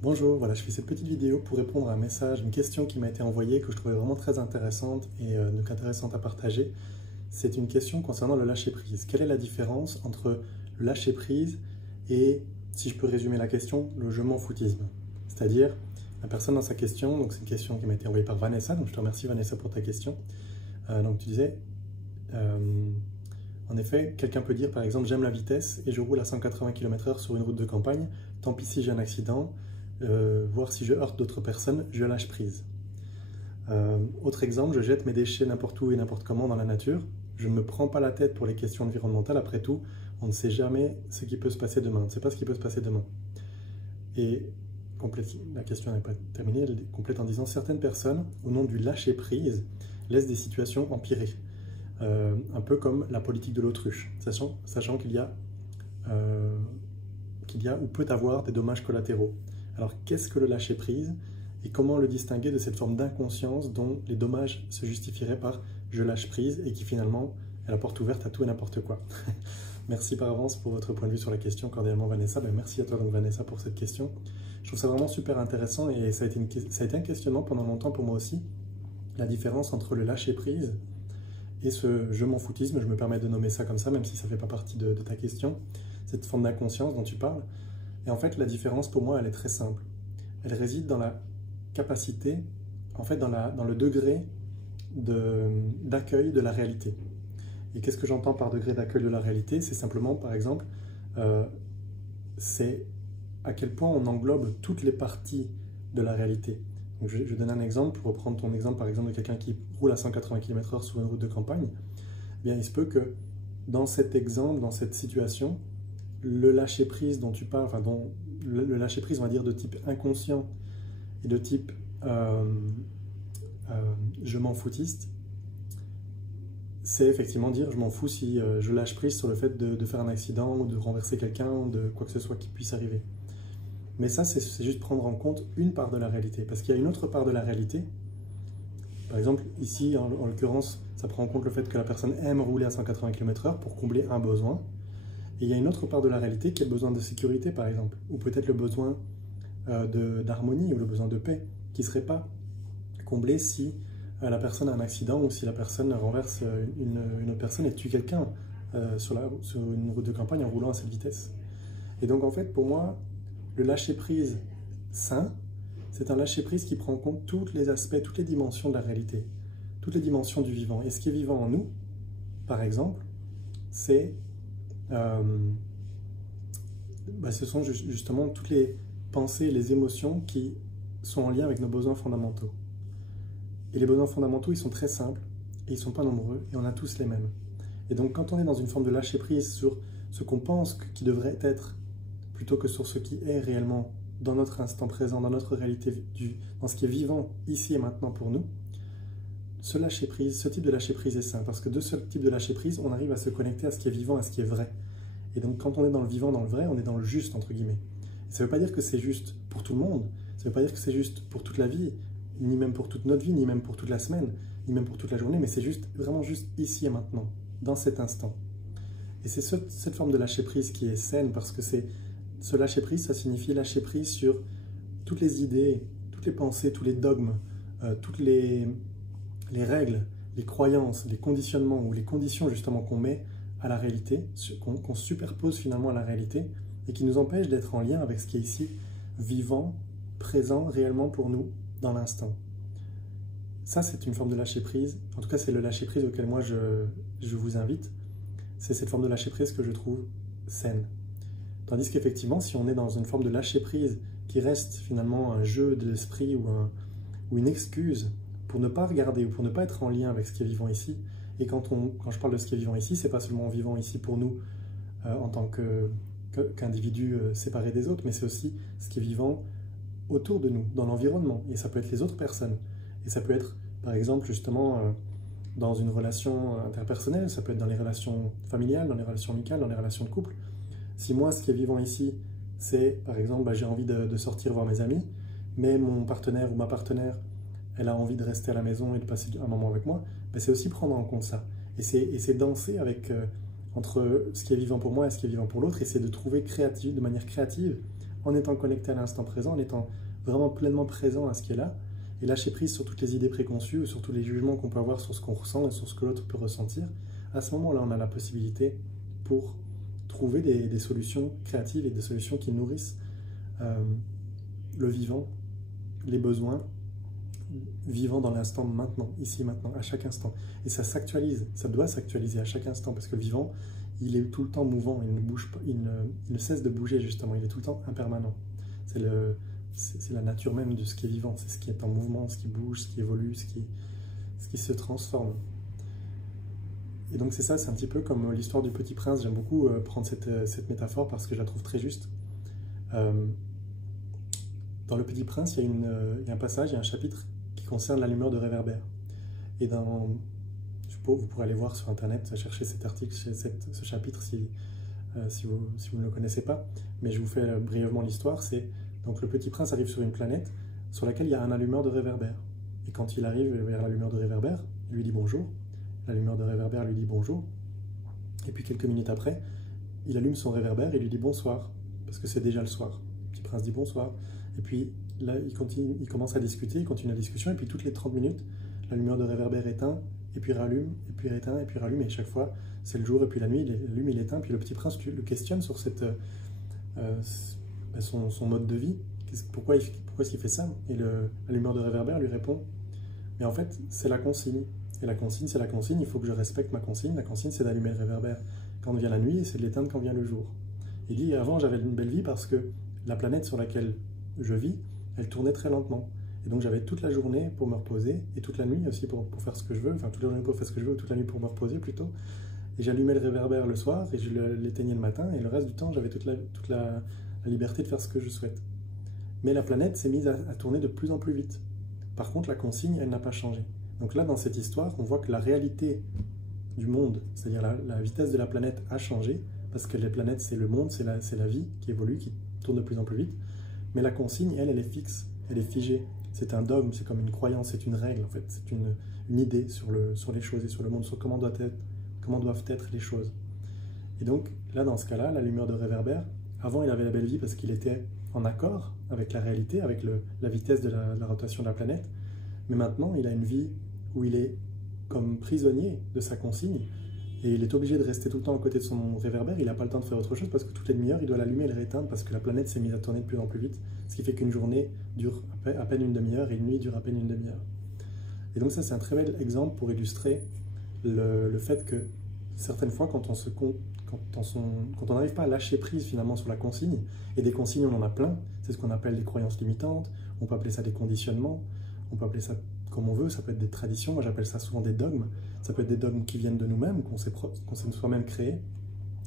Bonjour, voilà, je fais cette petite vidéo pour répondre à un message, une question qui m'a été envoyée que je trouvais vraiment très intéressante et donc intéressante à partager. C'est une question concernant le lâcher-prise. Quelle est la différence entre le lâcher-prise et, si je peux résumer la question, le je m'en foutisme? C'est-à-dire, la personne dans sa question, donc c'est une question qui m'a été envoyée par Vanessa, donc je te remercie Vanessa pour ta question. Donc tu disais, en effet, quelqu'un peut dire par exemple j'aime la vitesse et je roule à 180 km/h sur une route de campagne, tant pis si j'ai un accident, voir si je heurte d'autres personnes, je lâche prise. Autre exemple, je jette mes déchets n'importe où et n'importe comment dans la nature, je ne me prends pas la tête pour les questions environnementales, après tout, on ne sait jamais ce qui peut se passer demain, on ne sait pas ce qui peut se passer demain. Et la question n'est pas terminée, elle complète en disant certaines personnes, au nom du lâcher prise, laissent des situations empirer. Un peu comme la politique de l'autruche, sachant qu'il y a ou peut avoir des dommages collatéraux. Alors qu'est-ce que le lâcher-prise et comment le distinguer de cette forme d'inconscience dont les dommages se justifieraient par « je lâche prise » et qui finalement est la porte ouverte à tout et n'importe quoi. Merci par avance pour votre point de vue sur la question, cordialement Vanessa. Merci à toi donc Vanessa pour cette question. Je trouve ça vraiment super intéressant et ça a été un questionnement pendant longtemps pour moi aussi, la différence entre le lâcher-prise et ce je m'en foutisme, je me permets de nommer ça comme ça, même si ça ne fait pas partie de ta question, cette forme d'inconscience dont tu parles. Et en fait, la différence pour moi, elle est très simple. Elle réside dans la capacité, en fait, dans le degré d'accueil de la réalité. Et qu'est-ce que j'entends par degré d'accueil de la réalité? C'est simplement, par exemple, c'est à quel point on englobe toutes les parties de la réalité. Donc je donne un exemple, pour reprendre ton exemple, par exemple, de quelqu'un qui roule à 180 km/h sur une route de campagne. Eh bien, il se peut que dans cet exemple, dans cette situation, le lâcher-prise dont tu parles, enfin, le lâcher-prise, on va dire, de type inconscient et de type je m'en foutiste, c'est effectivement dire je m'en fous si je lâche prise sur le fait de faire un accident ou de renverser quelqu'un ou de quoi que ce soit qui puisse arriver. Mais ça, c'est juste prendre en compte une part de la réalité. Parce qu'il y a une autre part de la réalité. Par exemple, ici, en l'occurrence, ça prend en compte le fait que la personne aime rouler à 180 km/h pour combler un besoin. Et il y a une autre part de la réalité qui est le besoin de sécurité, par exemple. Ou peut-être le besoin d'harmonie ou le besoin de paix, qui ne serait pas comblé si la personne a un accident ou si la personne renverse une autre personne et tue quelqu'un sur une route de campagne en roulant à cette vitesse. Et donc, en fait, pour moi, le lâcher-prise sain, c'est un lâcher-prise qui prend en compte tous les aspects, toutes les dimensions de la réalité, toutes les dimensions du vivant. Et ce qui est vivant en nous, par exemple, c'est, ce sont justement toutes les pensées et les émotions qui sont en lien avec nos besoins fondamentaux. Et les besoins fondamentaux, ils sont très simples, et ils ne sont pas nombreux, et on a tous les mêmes. Et donc, quand on est dans une forme de lâcher-prise sur ce qu'on pense qui devrait être, plutôt que sur ce qui est réellement dans notre instant présent, dans notre réalité, dans ce qui est vivant ici et maintenant pour nous, ce type de lâcher-prise est sain, parce que de ce type de lâcher-prise, on arrive à se connecter à ce qui est vivant, à ce qui est vrai. Et donc quand on est dans le vivant, dans le vrai, on est dans le juste, entre guillemets. Et ça ne veut pas dire que c'est juste pour tout le monde, ça ne veut pas dire que c'est juste pour toute la vie, ni même pour toute notre vie, ni même pour toute la semaine, ni même pour toute la journée, mais c'est juste, vraiment juste ici et maintenant, dans cet instant. Et c'est cette forme de lâcher-prise qui est saine, parce que ce lâcher-prise, ça signifie lâcher prise sur toutes les idées, toutes les pensées, tous les dogmes, toutes les règles, les croyances, les conditionnements ou les conditions justement qu'on met à la réalité, qu'on superpose finalement à la réalité et qui nous empêchent d'être en lien avec ce qui est ici, vivant, présent, réellement pour nous, dans l'instant. Ça, c'est une forme de lâcher-prise. En tout cas, c'est le lâcher-prise auquel moi je vous invite. C'est cette forme de lâcher-prise que je trouve saine. Tandis qu'effectivement, si on est dans une forme de lâcher-prise qui reste finalement un jeu de l'esprit ou une excuse pour ne pas regarder ou pour ne pas être en lien avec ce qui est vivant ici, et quand je parle de ce qui est vivant ici, c'est pas seulement vivant ici pour nous en tant qu'individus séparés des autres, mais c'est aussi ce qui est vivant autour de nous, dans l'environnement. Et ça peut être les autres personnes. Et ça peut être, par exemple, justement, dans une relation interpersonnelle, ça peut être dans les relations familiales, dans les relations amicales, dans les relations de couple. Si moi, ce qui est vivant ici, c'est, par exemple, j'ai envie de sortir voir mes amis, mais mon partenaire ou ma partenaire, elle a envie de rester à la maison et de passer un moment avec moi, c'est aussi prendre en compte ça. Et c'est danser entre ce qui est vivant pour moi et ce qui est vivant pour l'autre, et c'est de trouver de manière créative en étant connecté à l'instant présent, en étant vraiment pleinement présent à ce qui est là, et lâcher prise sur toutes les idées préconçues, ou sur tous les jugements qu'on peut avoir sur ce qu'on ressent et sur ce que l'autre peut ressentir, à ce moment-là, on a la possibilité pour trouver des solutions créatives et des solutions qui nourrissent le vivant, les besoins, vivant dans l'instant maintenant, ici, maintenant, à chaque instant. Et ça s'actualise, ça doit s'actualiser à chaque instant, parce que le vivant, il est tout le temps mouvant, il ne bouge pas, il ne cesse de bouger justement, il est tout le temps impermanent. C'est la nature même de ce qui est vivant, c'est ce qui est en mouvement, ce qui bouge, ce qui évolue, ce qui se transforme. Et donc c'est ça, c'est un petit peu comme l'histoire du Petit Prince. J'aime beaucoup prendre cette métaphore parce que je la trouve très juste. Dans le Petit Prince, il y a un passage, il y a un chapitre qui concerne l'allumeur de réverbère. Et vous pourrez aller voir sur Internet, chercher cet article, ce chapitre si vous ne le connaissez pas. Mais je vous fais brièvement l'histoire. Donc le Petit Prince arrive sur une planète sur laquelle il y a un allumeur de réverbère. Et quand il arrive vers l'allumeur de réverbère, il lui dit bonjour. L'allumeur de réverbère lui dit bonjour. Et puis quelques minutes après, il allume son réverbère et lui dit bonsoir. Parce que c'est déjà le soir. Le Petit Prince dit bonsoir. Et puis là, il commence à discuter, il continue la discussion. Et puis toutes les 30 minutes, l'allumeur de réverbère éteint, et puis rallume, et puis éteint, et puis rallume. Et chaque fois, c'est le jour, et puis la nuit, il allume, il éteint. Puis le Petit Prince le questionne sur son mode de vie. Pourquoi est-ce qu'il fait ça? Et l'allumeur de réverbère lui répond, mais en fait, c'est la consigne. Et la consigne, c'est la consigne, il faut que je respecte ma consigne. La consigne, c'est d'allumer le réverbère quand vient la nuit, et c'est de l'éteindre quand vient le jour. Il dit, avant, j'avais une belle vie parce que la planète sur laquelle je vis, elle tournait très lentement. Et donc, j'avais toute la journée pour me reposer, et toute la nuit aussi pour faire ce que je veux, enfin, toute la journée pour faire ce que je veux, toute la nuit pour me reposer plutôt. Et j'allumais le réverbère le soir, et je l'éteignais le matin, et le reste du temps, j'avais toute la liberté de faire ce que je souhaite. Mais la planète s'est mise à tourner de plus en plus vite. Par contre, la consigne, elle n'a pas changé. Donc là, dans cette histoire, on voit que la réalité du monde, c'est-à-dire la vitesse de la planète a changé, parce que les planètes, c'est le monde, c'est la vie qui évolue, qui tourne de plus en plus vite. Mais la consigne, elle est fixe, elle est figée. C'est un dogme, c'est comme une croyance, c'est une règle, en fait. C'est une idée sur les choses et sur le monde, sur comment doivent être les choses. Et donc, là, dans ce cas-là, l'allumeur de réverbère, avant, il avait la belle vie parce qu'il était en accord avec la réalité, avec la vitesse de la rotation de la planète. Mais maintenant, il a une vie où il est comme prisonnier de sa consigne et il est obligé de rester tout le temps à côté de son réverbère. Il n'a pas le temps de faire autre chose parce que toutes les demi-heures, il doit l'allumer et le rééteindre parce que la planète s'est mise à tourner de plus en plus vite, ce qui fait qu'une journée dure à peine une demi-heure et une nuit dure à peine une demi-heure. Et donc ça, c'est un très bel exemple pour illustrer le fait que certaines fois, quand on n'arrive pas à lâcher prise finalement sur la consigne, et des consignes, on en a plein, c'est ce qu'on appelle des croyances limitantes, on peut appeler ça des conditionnements, on peut appeler ça comme on veut, ça peut être des traditions, moi j'appelle ça souvent des dogmes, ça peut être des dogmes qui viennent de nous-mêmes, qu'on s'est soi-même créé.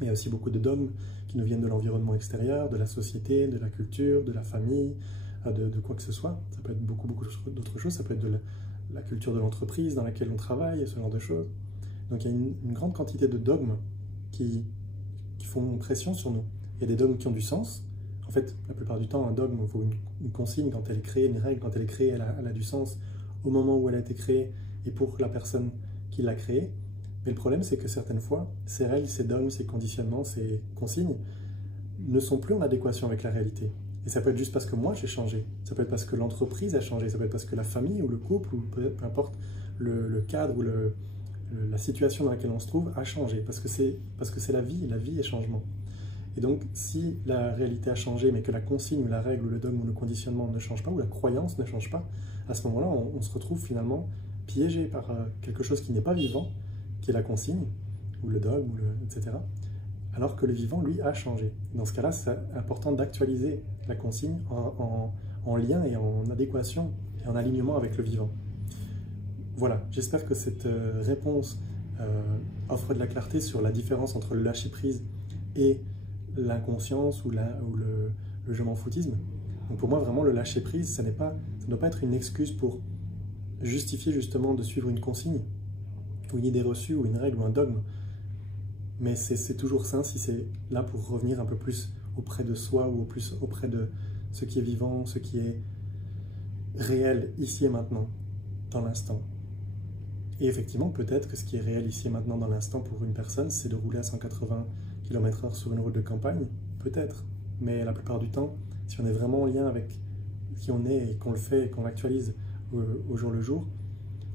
Il y a aussi beaucoup de dogmes qui nous viennent de l'environnement extérieur, de la société, de la culture, de la famille, de quoi que ce soit. Ça peut être beaucoup d'autres choses, ça peut être de la culture de l'entreprise dans laquelle on travaille, ce genre de choses. Donc il y a une grande quantité de dogmes qui font pression sur nous. Il y a des dogmes qui ont du sens. En fait, la plupart du temps, un dogme, il faut une consigne quand elle est créée, une règle quand elle est créée, elle a du sens au moment où elle a été créée et pour la personne qui l'a créée. Mais le problème, c'est que certaines fois, ces règles, ces dogmes, ces conditionnements, ces consignes ne sont plus en adéquation avec la réalité. Et ça peut être juste parce que moi, j'ai changé. Ça peut être parce que l'entreprise a changé. Ça peut être parce que la famille ou le couple, ou peu importe le cadre ou la situation dans laquelle on se trouve a changé. Parce que c'est la vie est changement. Et donc, si la réalité a changé, mais que la consigne, ou la règle, ou le dogme, ou le conditionnement ne change pas, ou la croyance ne change pas, à ce moment-là, on se retrouve finalement piégé par quelque chose qui n'est pas vivant, qui est la consigne, ou le dogme, etc. Alors que le vivant, lui, a changé. Dans ce cas-là, c'est important d'actualiser la consigne en lien et en adéquation et en alignement avec le vivant. Voilà, j'espère que cette réponse offre de la clarté sur la différence entre le lâcher-prise et l'inconscience ou le je m'en foutisme. Donc pour moi, vraiment, le lâcher-prise, ça ne doit pas être une excuse pour justifier justement de suivre une consigne, ou une idée reçue, ou une règle, ou un dogme. Mais c'est toujours sain si c'est là pour revenir un peu plus auprès de soi, ou plus auprès de ce qui est vivant, ce qui est réel, ici et maintenant, dans l'instant. Et effectivement, peut-être que ce qui est réel ici et maintenant dans l'instant pour une personne, c'est de rouler à 180 km/h sur une route de campagne, peut-être. Mais la plupart du temps, si on est vraiment en lien avec qui on est et qu'on le fait et qu'on l'actualise au jour le jour,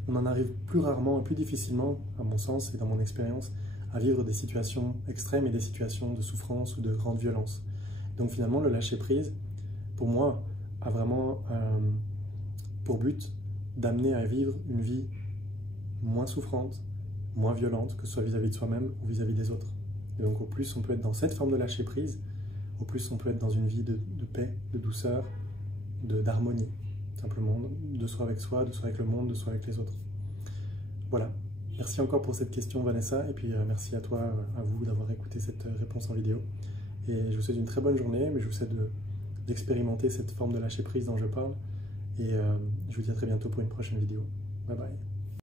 on en arrive plus rarement et plus difficilement, à mon sens et dans mon expérience, à vivre des situations extrêmes et des situations de souffrance ou de grande violence. Donc finalement, le lâcher-prise, pour moi, a vraiment pour but d'amener à vivre une vie moins souffrante, moins violente, que ce soit vis-à-vis de soi-même ou vis-à-vis des autres. Et donc au plus on peut être dans cette forme de lâcher-prise, au plus on peut être dans une vie de paix, de douceur, d'harmonie, simplement, de soi avec soi, de soi avec le monde, de soi avec les autres. Voilà. Merci encore pour cette question, Vanessa, et puis merci à toi, à vous, d'avoir écouté cette réponse en vidéo. Et je vous souhaite une très bonne journée, mais je vous souhaite d'expérimenter cette forme de lâcher-prise dont je parle, et je vous dis à très bientôt pour une prochaine vidéo. Bye bye.